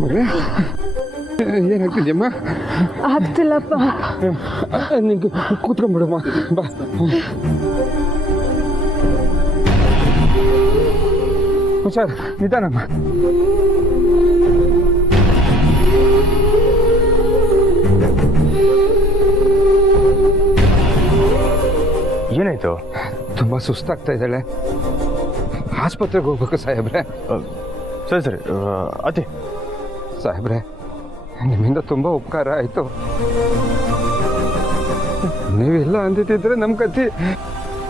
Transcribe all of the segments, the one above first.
ಮಗಳೇ ಏನಾಗ್ತಿದ್ಯಮ್ಮ? ಆಗ್ತಿಲ್ಲಪ್ಪ. ನಿಂಗೆ ಕೂತ್ಕೊಂಡ್ಬಿಡಮ್ಮ, ಬಾ. ಹುಷಾರ್, ನಿಧಾನಮ್ಮ. ಏನಾಯ್ತು? ತುಂಬ ಸುಸ್ತಾಗ್ತಾ ಇದ್ದಾಳೆ, ಆಸ್ಪತ್ರೆಗೆ ಹೋಗ್ಬೇಕು ಸಾಹೇಬ್ರೆ. ಸರಿ ಸರಿ ಅತಿ ಸಾಹೇಬ್ರೆ, ನಿಮ್ಮಿಂದ ತುಂಬ ಉಪಕಾರ ಆಯಿತು. ನೀವೆಲ್ಲ ಅಂದಿದ್ದರೆ ನಮ್ಮ ಕತೆ.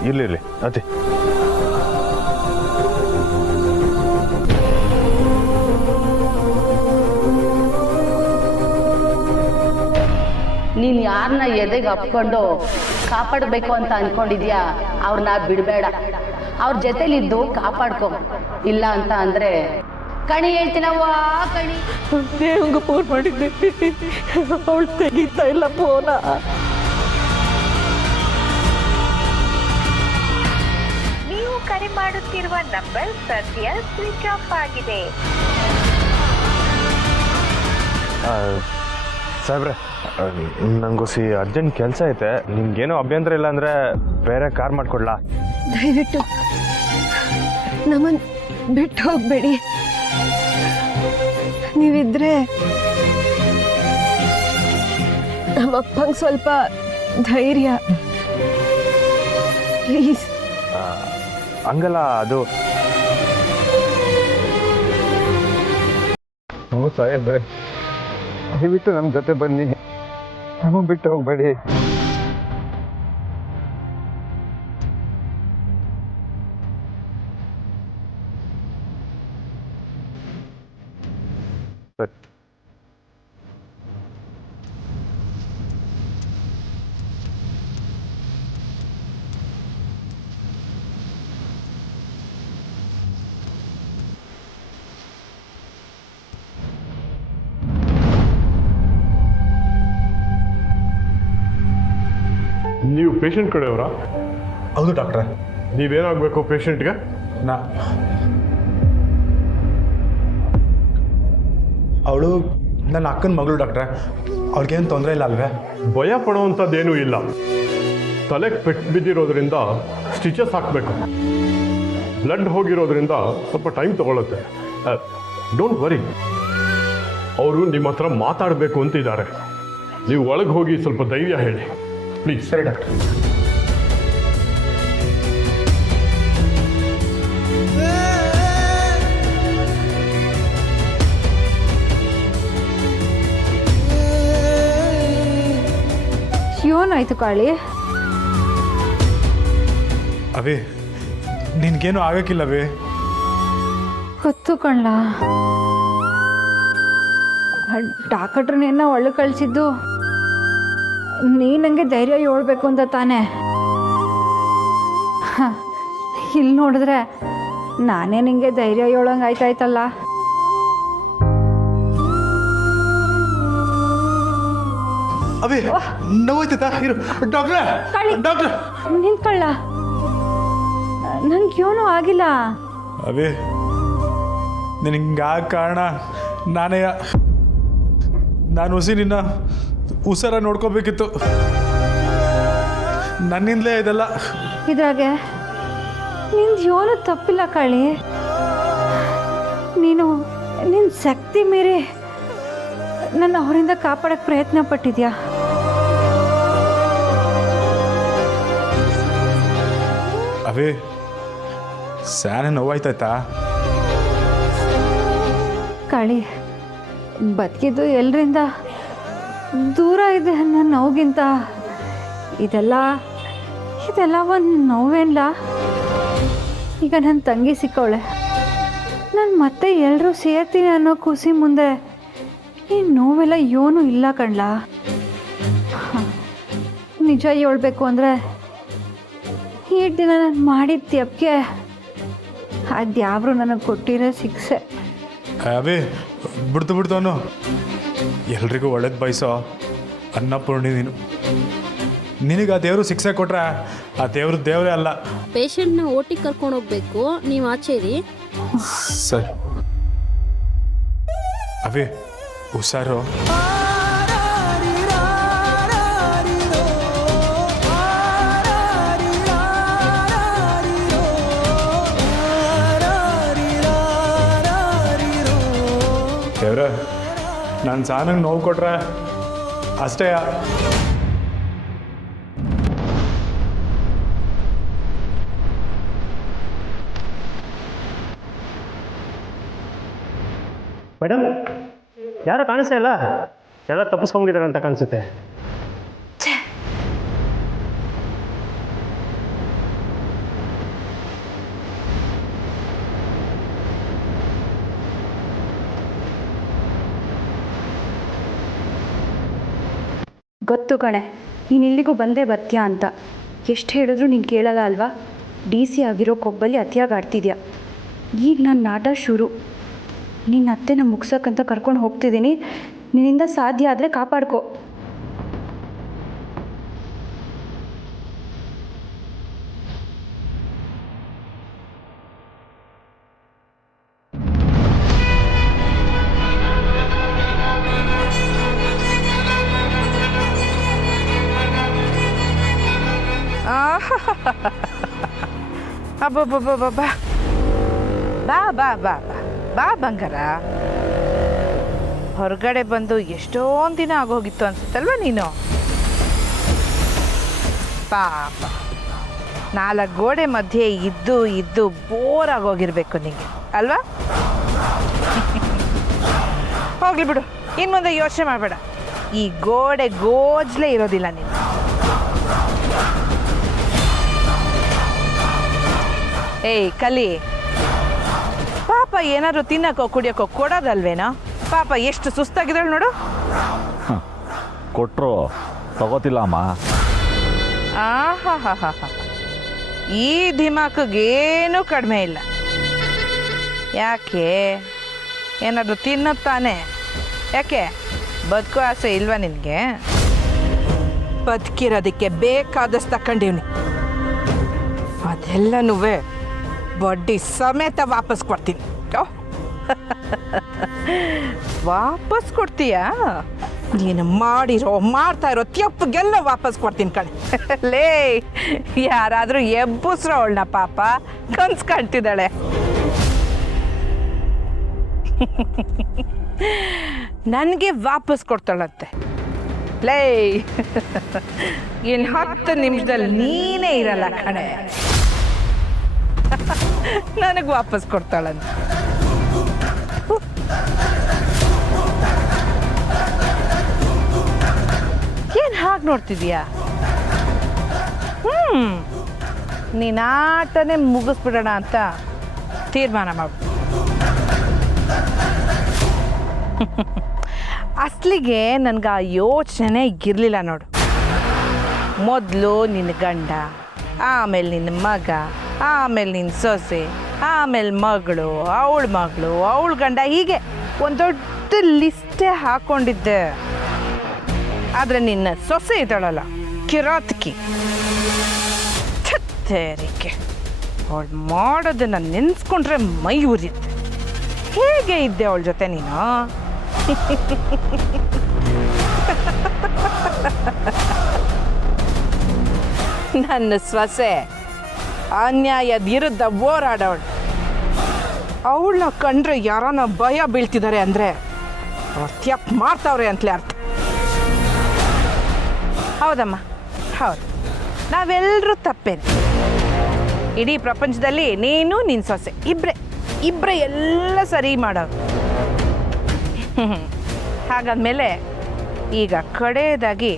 ಇರ್ಲಿ ಅತಿ. ನೀನು ಯಾರನ್ನ ಎದೆಗೆ ಅಪ್ಕೊಂಡು ಕಾಪಾಡಬೇಕು ಅಂತ ಅನ್ಕೊಂಡಿದ್ಯಾ, ಅವ್ರನ್ನ ಬಿಡಬೇಡ. ಅವ್ರ ಜೊತೆಲಿದ್ದು ಕಾಪಾಡ್ಕೊ. ಇಲ್ಲ ಅಂತ ಅಂದ್ರೆ ಕಣಿ ಹೇಳ್ತೀನವ್ವ, ಕಣಿ. ದೇವಂಗ ಫೋನ್ ಮಾಡಿದ್ದೆ, ಅವಳು ತೆಗಿತಾ ಇಲ್ಲ ಫೋನ. ನೀವು ಕರೆ ಮಾಡುತ್ತಿರುವ ನಂಬರ್ ಸದ್ಯ ಸ್ವಿಚ್ ಆಫ್ ಆಗಿದೆ. ಸಾಹೇಬ್ರೆ, ನಂಗೋಸಿ ಅರ್ಜೆಂಟ್ ಕೆಲಸ ಐತೆ. ನಿಮ್ಗೇನೋ ಅಭ್ಯಂತರ ಇಲ್ಲ ಅಂದರೆ ಬೇರೆ ಕಾರ್ ಮಾಡಿಕೊಡ್ಲಾ? ದಯವಿಟ್ಟು ನಮ್ಮನ್ನು ಬಿಟ್ಟು ಹೋಗಬೇಡಿ. ನೀವಿದ್ರೆ ನಮ್ಮಪ್ಪಂಗೆ ಸ್ವಲ್ಪ ಧೈರ್ಯ, ಪ್ಲೀಸ್. ಹಂಗಲ್ಲ, ಅದು ಹ್ಞೂ ಸಾಹೇಬ್ರೆ, ದಯವಿಟ್ಟು ನಮ್ಮ ಜೊತೆ ಬನ್ನಿ, ನಮಗೆ ಬಿಟ್ಟು ಹೋಗಬೇಡಿ. ಸರಿ. ನೀವು ಪೇಷಂಟ್ ಕಡೆಯವರಾ? ಹೌದು ಡಾಕ್ಟ್ರೆ. ನೀವೇನಾಗಬೇಕು ಪೇಷಂಟ್ಗೆ? ಅವಳು ನನ್ನ ಅಕ್ಕನ ಮಗಳು ಡಾಕ್ಟ್ರೆ. ಅವ್ಳಿಗೇನು ತೊಂದರೆ ಇಲ್ಲ ಅಲ್ವೇ? ಭಯ ಪಡುವಂಥದ್ದೇನೂ ಇಲ್ಲ. ತಲೆಗೆ ಪೆಟ್ಟು ಬಿದ್ದಿರೋದ್ರಿಂದ ಸ್ಟಿಚಸ್ ಹಾಕಬೇಕು. ಬ್ಲಡ್ ಹೋಗಿರೋದ್ರಿಂದ ಸ್ವಲ್ಪ ಟೈಮ್ ತಗೊಳುತ್ತೆ. ಡೋಂಟ್ ವರಿ, ಅವರು ನಿಮ್ಮ ಹತ್ರ ಮಾತಾಡಬೇಕು ಅಂತಿದ್ದಾರೆ. ನೀವು ಒಳಗೆ ಹೋಗಿ ಸ್ವಲ್ಪ ಧೈರ್ಯ ಹೇಳಿ ಪ್ಲೀಸ್. ಸರಿ ಡಾಕ್ಟ್ರೆ. ಏನಾಯ್ತು ಕಾಳಿ? ಅವೇ, ನಿನ್ಗೇನು ಆಗಕ್ಕಿಲ್ಲವೇ? ಗೊತ್ತು ಕಣ್ಲ, ಡಾಕ್ಟ್ರನ್ನೆಲ್ಲ ಒಳ್ಳೆ ಕಳಿಸಿದ್ದು ನೀ ನನಗೆ ಧೈರ್ಯ ಹೇಳ್ಬೇಕು ಅಂತ ತಾನೆ. ಇಲ್ಲಿ ನೋಡಿದ್ರೆ ನಾನೇ ನಿಂಗೆ ಧೈರ್ಯ ಹೇಳೋಂಗೆ ಆಯ್ತಾಯ್ತಲ್ಲ. ಅವೇ, ನೋವಾಯ್ತಾ? ಇರು ಡಾಕ್ಟ್ರೆ, ಡಾಕ್ಟ್ರೆ ನಿಂತ್ಕೊಳ್ಳ, ನಂಗೇನೂ ಆಗಿಲ್ಲ. ಅವೇ, ನಿನಗೆ ಕಾರಣ ನಾನೇ. ನಾನು ನಿನ್ನ ಉಸಿರ ನೋಡ್ಕೋಬೇಕಿತ್ತು. ನನ್ನಿಂದಲೇ ಇದೆಲ್ಲ. ಇದ್ರಾಗೆ ನಿಂದು ಏನೂ ತಪ್ಪಿಲ್ಲ ಕಾಳಿ. ನೀನು ನಿನ್ನ ಶಕ್ತಿ ಮೀರಿ ನನ್ನ ಅವರಿಂದ ಕಾಪಾಡಕ್ಕೆ ಪ್ರಯತ್ನ ಪಟ್ಟಿದ್ಯಾ. ಅವೇ, ಸ್ಯಾನೆ ನೋವಾಯ್ತಾಯ್ತಾ? ಕಾಳಿ, ಬದುಕಿದ್ದು ಎಲ್ಲರಿಂದ ದೂರ ಇದೆ ನನ್ನ ನೋವಿಗಿಂತ ಇದೆಲ್ಲ ಒಂದು ನೋವೇನಿಲ್ಲ. ಈಗ ನನ್ನ ತಂಗಿ ಸಿಕ್ಕವಳೆ, ನಾನು ಮತ್ತೆ ಎಲ್ಲರೂ ಸೇರ್ತೀನಿ ಅನ್ನೋ ಖುಷಿ ಮುಂದೆ ಈ ನೋವೆಲ್ಲ ಏನೂ ಇಲ್ಲ ಕಣ್ಲ. ನಿಜ ಹೇಳ್ಬೇಕು ಅಂದರೆ ಈ ದಿನ ನಾನು ಮಾಡಿದ ತಪ್ಪಿಗೆ ಅದ್ಯಾವ್ರು ನನಗೆ ಕೊಟ್ಟಿರೋ ಶಿಕ್ಷೆ. ಅವೇ, ಬಿಡ್ತು ಅವನು. ಎಲ್ರಿಗೂ ಒಳ್ಳೇದು ಬಯಸೋ ಅನ್ನಪೂರ್ಣಿ ನೀನು. ನಿನಗೆ ಆ ದೇವರು ಶಿಕ್ಷೆ ಕೊಟ್ರೆ ಆ ದೇವರೇ ಅಲ್ಲ. ಪೇಷಂಟ್ನ ಓಟಿಗೆ ಕರ್ಕೊಂಡು ಹೋಗ್ಬೇಕು, ನೀವು ಆಚೆರಿ. ಸರಿ ಅವೇ ಹುಷಾರು. ದೇವ್ರೆ, ನಾನು ಸಾನಂಗೆ ನೋವು ಕೊಟ್ರೆ ಅಷ್ಟೇ. ಮೇಡಮ್, ಯಾರೋ ಕಾಣಿಸ್ತಾ ಇಲ್ಲ, ಎಲ್ಲ ತಪ್ಪಿಸ್ಕೊಂಡಿದ್ದಾರೆ ಅಂತ ಕಾಣಿಸುತ್ತೆ. ಗೊತ್ತು ಕಣೆ, ನೀನು ಇಲ್ಲಿಗೂ ಬಂದೇ ಬರ್ತೀಯಾ ಅಂತ. ಎಷ್ಟು ಹೇಳಿದ್ರು ನೀನು ಕೇಳಲ್ಲ ಅಲ್ವಾ? DC ಆಗಿರೋ ಕೊಬ್ಬಲ್ಲಿ ಅತಿಯಾಗಿ ಆಡ್ತಿದ್ಯಾ. ಈಗ ನನ್ನ ನಾಟ ಶುರು. ನಿನ್ನ ಅತ್ತೆನ ಮುಗ್ಸೋಕ್ಕಂತ ಕರ್ಕೊಂಡು ಹೋಗ್ತಿದ್ದೀನಿ. ನಿನ್ನಿಂದ ಸಾಧ್ಯ ಆದರೆ ಕಾಪಾಡ್ಕೊ. ಅಬ್ಬಬ್ಬಬ್ಬಬ್ಬ, ಬಾ ಬಾ ಬಾ ಬಾ ಬಂಗಾರ. ಹೊರಗಡೆ ಬಂದು ಎಷ್ಟೊಂದು ದಿನ ಆಗೋಗಿತ್ತು ಅನ್ಸುತ್ತಲ್ವ ನೀನು? ಪಾಪ, 4 ಗೋಡೆ ಮಧ್ಯೆ ಇದ್ದು ಬೋರ್ ಆಗೋಗಿರ್ಬೇಕು ನಿಂಗೆ ಅಲ್ವಾ? ಹೋಗ್ಲಿ ಬಿಡು, ಇನ್ನು ಮುಂದೆ ಯೋಚನೆ ಮಾಡಬೇಡ. ಈ ಗೋಡೆ ಗೋಜ್ಲೇ ಇರೋದಿಲ್ಲ ನೀನು. ಏಯ್ ಕಲಿ, ಪಾಪ ಏನಾದ್ರು ತಿನ್ನಕ್ಕೋ ಕುಡಿಯೋಕ್ಕೋ ಕೊಡೋದಲ್ವೇನೋ? ಪಾಪ ಎಷ್ಟು ಸುಸ್ತಾಗಿದ್ದಾಳೆ ನೋಡು. ಕೊಟ್ಟರು ತಗೋತಿಲ್ಲ ಅಮ್ಮ. ಆಹಾ, ಈ ಧಿಮಾಕಿಗೇನೂ ಕಡಿಮೆ ಇಲ್ಲ. ಯಾಕೆ, ಏನಾದರೂ ತಿನ್ನುತ್ತಾನೆ? ಯಾಕೆ, ಬದುಕೋ ಆಸೆ ಇಲ್ವಾ ನಿನಗೆ? ಬದುಕಿರೋದಕ್ಕೆ ಬೇಕಾದಷ್ಟು ತಗೊಂಡಿವ್ನಿ. ಅದೆಲ್ಲನೂ ಬಡ್ಡಿ ಸಮೇತ ವಾಪಸ್ ಕೊಡ್ತೀನಿ. ವಾಪಸ್ ಕೊಡ್ತೀಯಾ? ನೀನು ಮಾಡ್ತಾ ಇರೋ ತಪ್ಪಿಗೆಲ್ಲ ವಾಪಸ್ ಕೊಡ್ತೀನಿ ಕಣೆ. ಲೇ, ಯಾರಾದರೂ ಎಬ್ಬಸ್ರೋ ಅವಳನ್ನ, ಪಾಪ ಕನ್ಸ್ ಕಾಣ್ತಿದ್ದಾಳೆ. ನನಗೆ ವಾಪಸ್ ಕೊಡ್ತಾಳಂತೆ. ಲೇ, ಇನ್ನು 10 ನಿಮಿಷದಲ್ಲಿ ನೀನೇ ಇರಲ್ಲ ಕಣೆ. ನನಗೆ ವಾಪಸ್ ಕೊಡ್ತಾಳಂತ. ಏನು ಹಾಗೆ ನೋಡ್ತಿದ್ಯಾ? ನೀನು ಆಟನೇ ಮುಗಿಸ್ಬಿಡೋಣ ಅಂತ ತೀರ್ಮಾನ ಮಾಡ್ಬಿಟ್ಟು. ಅಸಲಿಗೆ ನನಗೆ ಆ ಯೋಚನೆ ಇರಲಿಲ್ಲ ನೋಡು. ಮೊದಲು ನಿನ್ನ ಗಂಡ, ಆಮೇಲೆ ನಿನ್ನ ಮಗ, ಆಮೇಲೆ ನಿನ್ನ ಸೊಸೆ, ಆಮೇಲೆ ಮಗಳು, ಅವಳ ಗಂಡ, ಹೀಗೆ ಒಂದು ದೊಡ್ಡ ಲಿಸ್ಟೇ ಹಾಕ್ಕೊಂಡಿದ್ದೆ. ಆದರೆ ನಿನ್ನ ಸೊಸೆ ಇದ್ದಾಳಲ್ಲ, ಕಿರಾತಕಿ, ಛತ್ತೇರಿಕೆ, ಅವಳು ಮಾಡೋದನ್ನು ನೆನೆಸ್ಕೊಂಡ್ರೆ ಮೈ ಉರಿಯುತ್ತೆ. ಹೇಗೆ ಇದ್ದೆ ಅವಳ ಜೊತೆ ನೀನು? ನನ್ನ ಸೊಸೆ ಅನ್ಯಾಯದ ವಿರುದ್ಧ ಹೋರಾಡವಳು. ಅವಳನ್ನ ಕಂಡ್ರೆ ಯಾರನ್ನ ಭಯ ಬೀಳ್ತಿದ್ದಾರೆ ಅಂದರೆ ಅವ್ರು ತಪ್ಪು ಮಾಡ್ತಾವ್ರೆ ಅಂತಲೇ ಅರ್ಥ. ಹೌದಮ್ಮ, ಹೌದು, ನಾವೆಲ್ಲರೂ ತಪ್ಪೇನೆ. ಇಡೀ ಪ್ರಪಂಚದಲ್ಲಿ ನೀನು ನಿನ್ನ ಸೊಸೆ ಇಬ್ಬರೇ ಎಲ್ಲ ಸರಿ ಮಾಡೋದು. ಹಾಗಾದ್ಮೇಲೆ ಈಗ ಕಡೆಯದಾಗಿ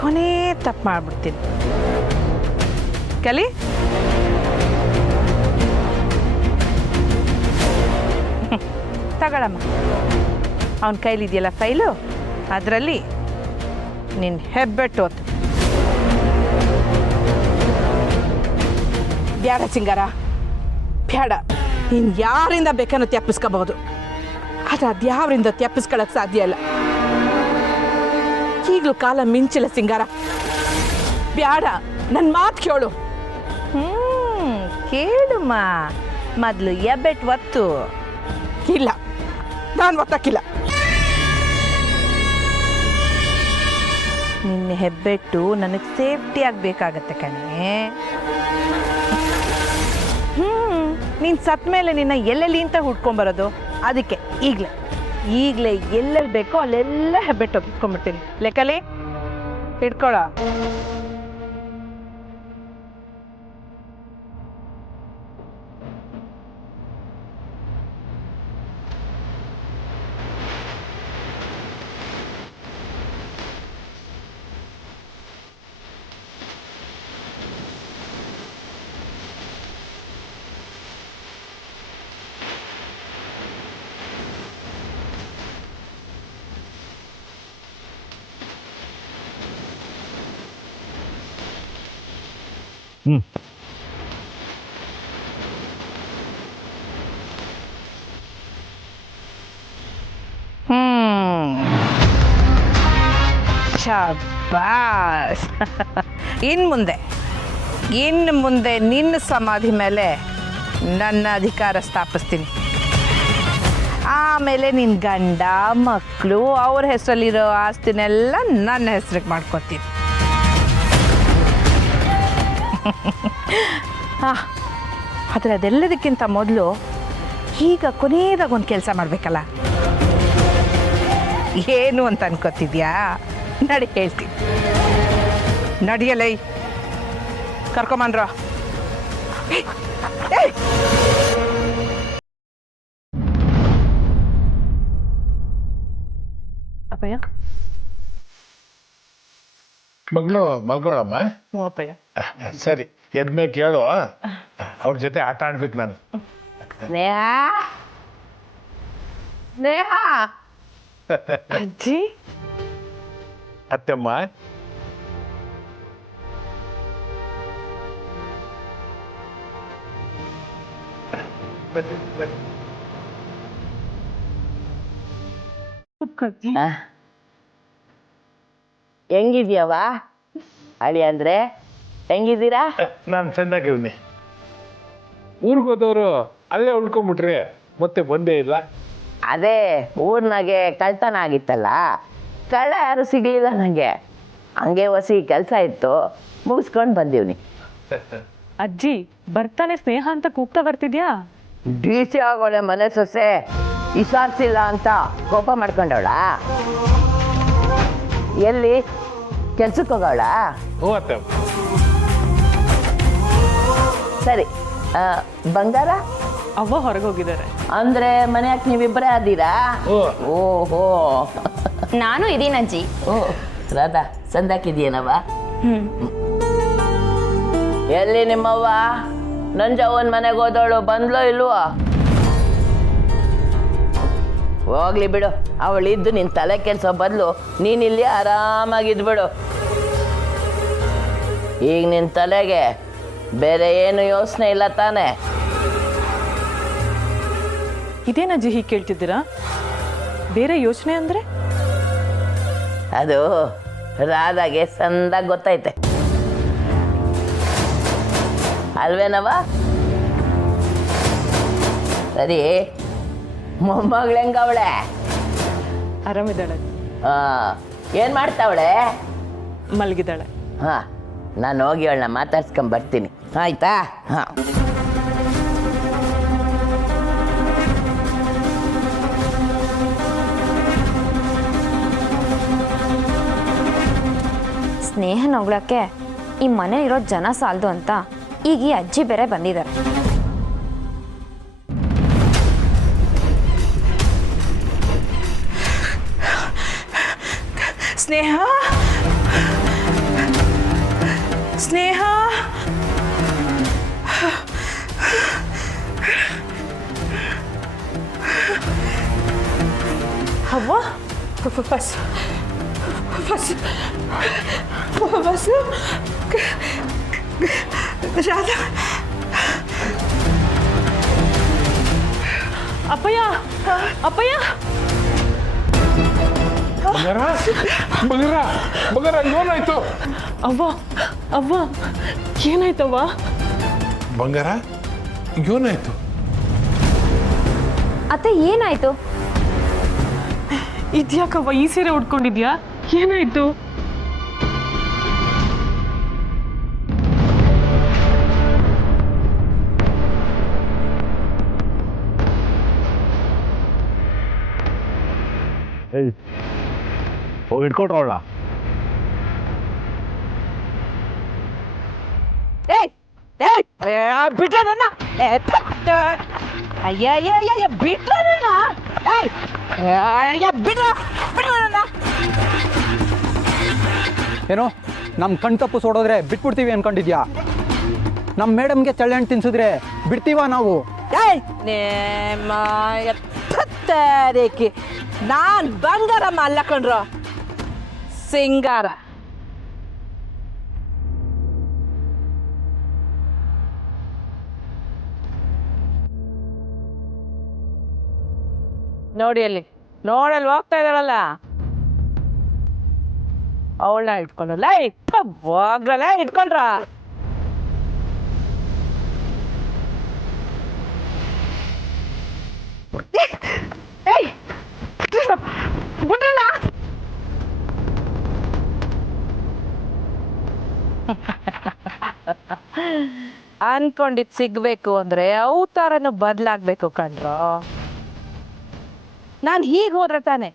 ಕೊನೆ ತಪ್ಪು ಮಾಡಿಬಿಡ್ತೀನಿ. ಕಲಿ, ತಗೊಳಮ್ಮ. ಅವನ ಕೈಲಿದೆಯಲ್ಲ ಫೈಲು, ಅದರಲ್ಲಿ ನಿನ್ನ ಹೆಬ್ಬೆಟ್ಟು ಹೊತ್ತು. ಬೇಡ ಸಿಂಗಾರ, ಬೇಡ. ನೀನು ಯಾರಿಂದ ಬೇಕನ್ನೋ ತಪ್ಪಿಸ್ಕೋಬಹುದು, ಆದರೆ ಅದ್ಯಾವರಿಂದ ತಪ್ಪಿಸ್ಕೊಳ್ಳೋಕೆ ಸಾಧ್ಯ ಇಲ್ಲ. ಈಗಲೂ ಕಾಲ ಮಿಂಚಿಲ್ಲ ಸಿಂಗಾರ, ಬೇಡ. ನನ್ನ ಮಾತು ಕೇಳು. ಕೇಳುಮ್ಮ, ಮೊದಲು ಹೆಬ್ಬೆಟ್ಟು ಒತ್ತು. ಇಲ್ಲ, ನಾನು ಒತ್ತಕ್ಕಿಲ್ಲ. ನಿನ್ನ ಹೆಬ್ಬೆಟ್ಟು ನನಗೆ ಸೇಫ್ಟಿ ಆಗಬೇಕಾಗತ್ತೆ ಕಣೆ. ನೀನು ಸತ್ತ ಮೇಲೆ ನಿನ್ನ ಎಲ್ಲೆಲ್ಲಿ ಅಂತ ಹುಡ್ಕೊಂಬರೋದು, ಅದಕ್ಕೆ ಈಗಲೇ ಎಲ್ಲೆಲ್ಲಿ ಬೇಕೋ ಅಲ್ಲೆಲ್ಲ ಹೆಬ್ಬೆಟ್ಟು ಇಟ್ಕೊಂಡ್ಬಿಡ್ತೀನಿ. ಲೆಕ್ಕಲಿ ಇಟ್ಕೊಳ. ಶಾಬಾಸ್. ಇನ್ನು ಮುಂದೆ ನಿನ್ನ ಸಮಾಧಿ ಮೇಲೆ ನನ್ನ ಅಧಿಕಾರ ಸ್ಥಾಪಿಸ್ತೀನಿ. ಆಮೇಲೆ ನಿನ್ನ ಗಂಡ ಮಕ್ಕಳು ಅವ್ರ ಹೆಸರಲ್ಲಿರೋ ಆಸ್ತಿನೆಲ್ಲ ನನ್ನ ಹೆಸ್ರಿಗೆ ಮಾಡ್ಕೊತೀನಿ. ಆದರೆ ಅದೆಲ್ಲದಕ್ಕಿಂತ ಮೊದಲು ಈಗ ಕೊನೆಯದಾಗ ಒಂದು ಕೆಲಸ ಮಾಡಬೇಕಲ್ಲ. ಏನು ಅಂತ ಅನ್ಕೋತಿದ್ಯಾ? ನಡಿ ಹೇಳ್ತೀನಿ. ನಡಿಯಲೈ, ಕರ್ಕೊಂಬಂದ್ರ. ಅಪ್ಪಯ್ಯ ಮಗಳು ಮಲ್ಕೊಳಮ್ಮ. ಅಪ್ಪಯ್ಯ ಸರಿ, ಎದ್ಮೇಲೆ ಕೇಳು, ಅವ್ರ ಜೊತೆ ಆಟ ಆಡ್ಬೇಕು ನಾನು. ನೇಹ ಅಜ್ಜಿ, ಅತ್ತಮ್ಮ, ಹೆಂಗಿದ್ಯವ ಅಳಿ ಅಂದ್ರೆ? ಹೆಂಗಿದ್ದೀರಾ? ನಾನು ಚೆನ್ನಾಗಿವ್ನಿ. ಊರ್ಗೋದವರು ಅಲ್ಲೇ ಉಳ್ಕೊಂಬಿಟ್ರಿ, ಮತ್ತೆ ಬಂದೇ ಇಲ್ಲ. ಅದೇ ಊರ್ನಾಗೆ ಕಳ್ತನ ಆಗಿತ್ತಲ್ಲ, ಕಳ್ಳ ಯಾರು ಸಿಗ್ಲಿಲ್ಲ ನನಗೆ. ಹಂಗೆ ಹೊಸಿ ಕೆಲಸ ಇತ್ತು, ಮುಗಿಸ್ಕೊಂಡು ಬಂದೀವ್ನಿ. ಅಜ್ಜಿ ಬರ್ತಾನೆ ಸ್ನೇಹ ಅಂತ ಕೂಗ್ತಾ ಬರ್ತಿದ್ಯಾ? DC ಆಗೋಳೆ ಮನೆ ಸೊಸೆ, ವಿಚಾರಿಸಿಲ್ಲ ಅಂತ ಕೋಪ ಮಾಡ್ಕೊಂಡವಳ. ಎಲ್ಲಿ ಕೆಲ್ಸಕ್ಕೆ ಹೋಗವಳ? ಹ್ಞೂ ಅತ್ತಮ್ಮ. ಸರಿ, ಬಂಗಾರ ಅವ್ವ ಹೊರಗೋಗಿದ್ದಾರೆ. ಅಂದ್ರೆ ಮನೆಯಾಗ ನೀವಿಬ್ಬರೇ ಆದೀರಾ? ಓಹೋ, ನಾನು ಇದೀನಿ ಅಜ್ಜಿ. ಓ ರಾಧಾ, ಸಂದಾಕಿದೀಯನವ? ಎಲ್ಲಿ ನಿಮ್ಮವ್ವ? ನಂಜವ್ವನ ಮನೆಗೆ ಹೋದವಳು ಬಂದ್ಲೋ ಇಲ್ವೋ? ಹೋಗ್ಲಿ ಬಿಡು, ಅವಳಿದ್ದು ನಿನ್ನ ತಲೆ ಕೆಲ್ಸೋ ಬದಲು ನೀನಿಲ್ಲಿ ಆರಾಮಾಗಿದ್ಬಿಡು. ಈಗ ನಿನ್ನ ತಲೆಗೆ ಬೇರೆ ಏನು ಯೋಚನೆ ಇಲ್ಲ ತಾನೆ? ಇದೇನಜ್ಜಿ ಹೀಗೆ ಕೇಳ್ತಿದ್ದೀರಾ? ಬೇರೆ ಯೋಚನೆ ಅಂದ್ರೆ? ಅದು ರಾಧಾಗೆ ಸಂದಾಗ ಗೊತ್ತೈತೆ ಅಲ್ವೇನವ? ಸರಿ, ಮೊಮ್ಮಗಳು ಹೆಂಗವಳೆ? ಆರಾಮಿದ್ದಾಳೆ. ಏನು ಮಾಡ್ತಾವಳೆ? ಮಲಗಿದ್ದಾಳೆ. ಹಾಂ, ನಾನು ಹೋಗಿ ಅವಳನ್ನ ಮಾತಾಡ್ಸ್ಕೊಂಡ್ ಬರ್ತೀನಿ, ಆಯ್ತಾ? ಹಾಂ. ಸ್ನೇಹ ನೋಗ್ಲಕ್ಕೆ ಈ ಮನೆ ಇರೋ ಜನ ಸಾಲದು ಅಂತ ಈಗ ಈ ಅಜ್ಜಿ ಬೇರೆ ಬಂದಿದ್ದಾರೆ. ಸ್ನೇಹ, ಸ್ನೇಹ, ಅವ್ವ, ಬಸ್ ಬಸ್ ಬಸ್ಸು, ರಾಧಾ, ಅಪ್ಪಯ್ಯ, ಅಪ್ಪಯ್ಯ, ಬಂಗಾರ, ಬಂಗಾರ, ಬಂಗಾರ, ಏನಾಯ್ತು? ಅವ್ವ, ಅವ್ವ, ಏನಾಯ್ತವ್ವ? ಬಂಗಾರ, ಏನಾಯ್ತು? ಅತ್ತೆ ಏನಾಯ್ತು? ಇದ್ಯಾಕವ್ವ ಈ ಸೀರೆ ಉಟ್ಕೊಂಡಿದ್ಯಾ? ಏನಾಯ್ತು? ಏಯ್ ಹೋಗಿ ಇಟ್ಕೊಟ್ರವಳ. ಬಿಟ್ಟ ನನ್ನ ಅಯ್ಯ ಬಿಟ್ಟ ನನ್ನ ಬಿಟ್ಟ ನನ್ನ. ಏನೋ ನಮ್ಮ ಕಣ್ ತಪ್ಪು ಸೋಡೋದ್ರೆ ಬಿಟ್ಬಿಡ್ತೀವಿ ಅನ್ಕೊಂಡಿದ್ಯಾ? ನಮ್ಮ ಮೇಡಮ್ಗೆ ಚಳ್ಳೆಹಣ್ಣು ತಿನ್ಸಿದ್ರೆ ಬಿಡ್ತೀವ ನಾವು? ರೇಖೆ ನಾನ್ ಬಂಗಾರಮ್ಮ ಅಲ್ಲ ಕಣ್ರೋ, ಸಿಂಗಾರ. ನೋಡಿ ಅಲ್ಲಿ ನೋಡಲ್ಲಿ ಹೋಗ್ತಾ ಇದ್ದಾಳಲ್ಲ, ಅವಳನ್ನ ಇಟ್ಕೊಂಡಲ್ಲ, ಹೋಗ್ರಲ್ಲ ಇಟ್ಕೊಂಡ್ರ. ಅನ್ಕೊಂಡಿದ್ ಸಿಗ್ಬೇಕು ಅಂದ್ರೆ ಅವತಾರನು ಬದಲಾಗ್ಬೇಕು ಕಣ್ರೋ. ನಾನು ಹೀಗೆ ಹೋದ್ರೆ ತಾನೆ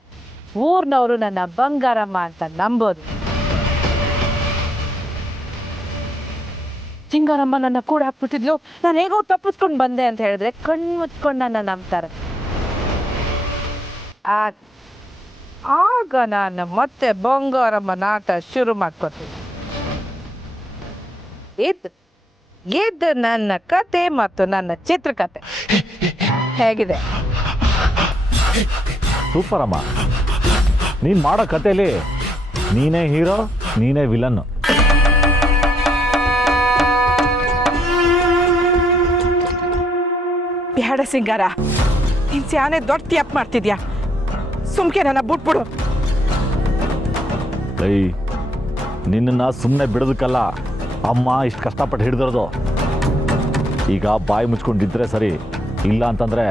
ಊರ್ನವರು ನನ್ನ ಬಂಗಾರಮ್ಮ ಅಂತ ನಂಬೋದು. ಸಿಂಗಾರಮ್ಮ ನನ್ನ ಕೂಡ ಹಾಕ್ಬಿಟ್ಟಿದ್ಲು, ನಾನು ಹೇಗೋ ತಪ್ಪಿಸ್ಕೊಂಡು ಬಂದೆ ಅಂತ ಹೇಳಿದ್ರೆ ಕಣ್ಣು ಮುಚ್ಕೊಂಡು ನನ್ನ ನಂಬ್ತಾರೆ. ಆಗ ನಾನು ಮತ್ತೆ ಬಂಗಾರಮ್ಮನ ಆಟ ಶುರು ಮಾಡ್ಕೊತೀನಿ. ಇದು ನನ್ನ ಕತೆ ಮತ್ತು ನನ್ನ ಚಿತ್ರಕಥೆ ಹೇಗಿದೆ? ಸೂಪರ್ ಅಮ್ಮ. ನೀನು ಮಾಡೋ ಕಥೆಯಲ್ಲಿ ನೀನೇ ಹೀರೋ, ನೀನೇ ವಿಲನ್ನು. ಬೇಡ ಸಿಂಗಾರ, ನೀನ್ ಸ್ಯಾನೆ ದೊಡ್ಡ ತ್ಯಾಪ್ ಮಾಡ್ತಿದ್ಯಾ. ಸುಮ್ಕೆ ನನ್ನ ಬಿಟ್ಬಿಡು. ಏಯ್, ನಿನ್ನನ್ನು ಸುಮ್ಮನೆ ಬಿಡೋದಕ್ಕಲ್ಲ ಅಮ್ಮ ಇಷ್ಟು ಕಷ್ಟಪಟ್ಟು ಹಿಡಿದಿರೋದು. ಈಗ ಬಾಯಿ ಮುಚ್ಕೊಂಡಿದ್ರೆ ಸರಿ, ಇಲ್ಲ ಅಂತಂದರೆ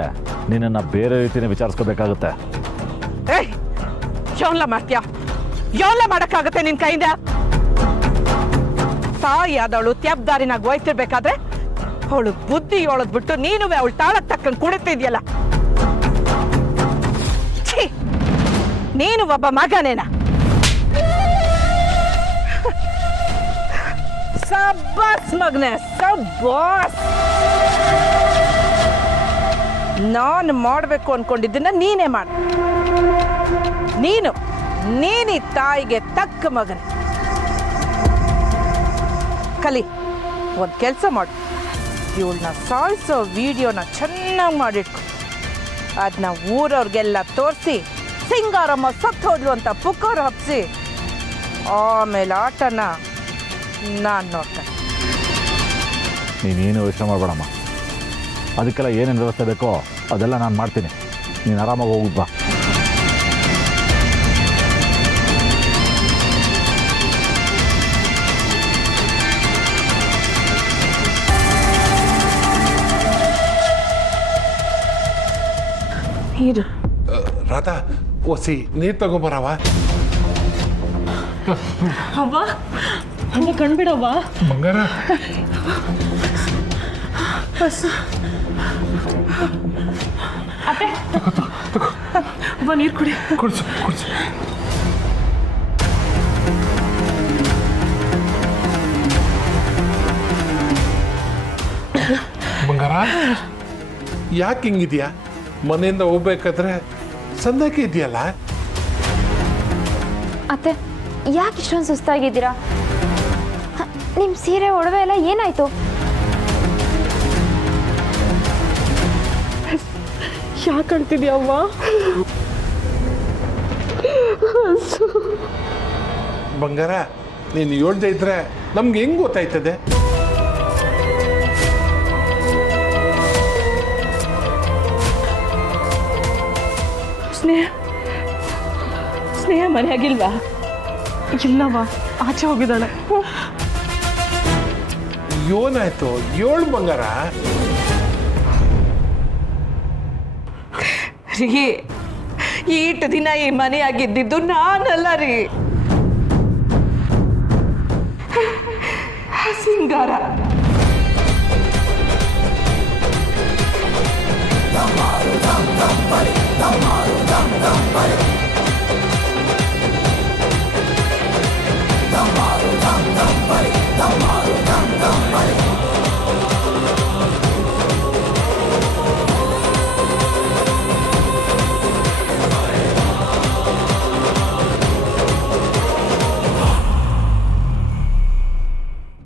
ನಿನ್ನನ್ನು ಬೇರೆ ರೀತಿನೇ ವಿಚಾರಿಸ್ಕೋಬೇಕಾಗುತ್ತೆ. ಏಯ್, ಯೋಲ್ಲ ಮಾಡ್ತೀಯ? ಯೋಲ್ಲ ಮಾಡೋಕ್ಕಾಗತ್ತೆ ನಿನ್ನ ಕೈಯಿಂದ? ತಾಯಿ ಆದವಳು ತ್ಯಾಬ್ದಾರಿನಾಗ ಹೋಯ್ತಿರ್ಬೇಕಾದ್ರೆ ಅವಳು ಬುದ್ಧಿ ಹೇಳೋದ್ ಬಿಟ್ಟು ನೀನು ಅವಳು ತಾಳಕ್ ತಕ್ಕಂಗೆ ಕುಡಿತಿದ್ಯಲ್ಲ. ನೀನು ಒಬ್ಬ ಮಗನೇನ? ಸಬ್ಬಾಸ್ ಮಗನೇ, ಸಬ್ಬಾಸ್. ನಾನು ಮಾಡಬೇಕು ಅನ್ಕೊಂಡಿದ್ದನ್ನ ನೀನೇ ಮಾಡ. ನೀನಿ ತಾಯಿಗೆ ತಕ್ಕ ಮಗನೇ. ಕಲಿ, ಒಂದು ಕೆಲಸ ಮಾಡು, ಇವಳನ್ನ ಸಾಯಿಸೋ ವಿಡಿಯೋನ ಚೆನ್ನಾಗಿ ಮಾಡಿಟ್ಕೊ. ಅದನ್ನ ಊರವ್ರಿಗೆಲ್ಲ ತೋರಿಸಿ ಸಿಂಗಾರಮ್ಮ ಸತ್ತು ಹೋದ್ಲು ಅಂತ ಪುಕ್ಕಾರ ಹಬ್ಸಿ, ಆಮೇಲೆ ಆಟನ ನಾನು ನೋಡ್ತೇನೆ. ನೀನೇನು ಯೋಚನೆ ಮಾಡಬೇಡಮ್ಮ. ಅದಕ್ಕೆಲ್ಲ ಏನೇನು ವ್ಯವಸ್ಥೆ ಬೇಕೋ ಅದೆಲ್ಲ ನಾನು ಮಾಡ್ತೀನಿ. ನೀನು ಆರಾಮಾಗಿ ಹೋಗ್ಬಿಟ್ಟು ಬಾ. ರಾಧಾ, ಒಸಿ ನೀರು ತಗೊಂಬರವ. ಅವ್ವ ಹಂಗೆ ಕಣ್ಬಿಡವ್ವ. ಬಂಗಾರ, ಅತ್ತೆ ಅವ್ವ ನೀರು ಕುಡಿ. ಕುಡ್ಸು. ಬಂಗಾರ, ಯಾಕೆ ಹಿಂಗಿದ್ಯಾ? ಮನೆಯಿಂದ ಹೋಗ್ಬೇಕಾದ್ರೆ ಸಂದಕ್ಕೆ ಇದೆಯಲ್ಲ. ಅತ್ತೆ, ಯಾಕೆ ಇಷ್ಟೊಂದು ಸುಸ್ತಾಗಿದ್ದೀರಾ? ನಿಮ್ಮ ಸೀರೆ ಒಡವೆ ಎಲ್ಲ ಏನಾಯ್ತು? ಯಾಕೆ ಅಂತಿದ್ಯವ್ವ? ಬಂಗಾರ, ನೀನು ಹೇಳ್ದೆ ಇದ್ರೆ ನಮ್ಗೆ ಹೆಂಗ್ ಗೊತ್ತಾಯ್ತದೆ? ಸ್ನೇಹ ಮನೆಯಾಗಿಲ್ವಾ? ಇಲ್ಲವ್ವ, ಆಚೆ ಹೋಗಿದ್ದಾಳೆ. ಏನಾಯ್ತು ಏಳು ಬಂಗಾರ? ರೀ, ಈಟು ದಿನ ಈ ಮನೆ ಆಗಿದ್ದಿದ್ದು ನಾನಲ್ಲ ರೀ, ಸಿಂಗಾರ.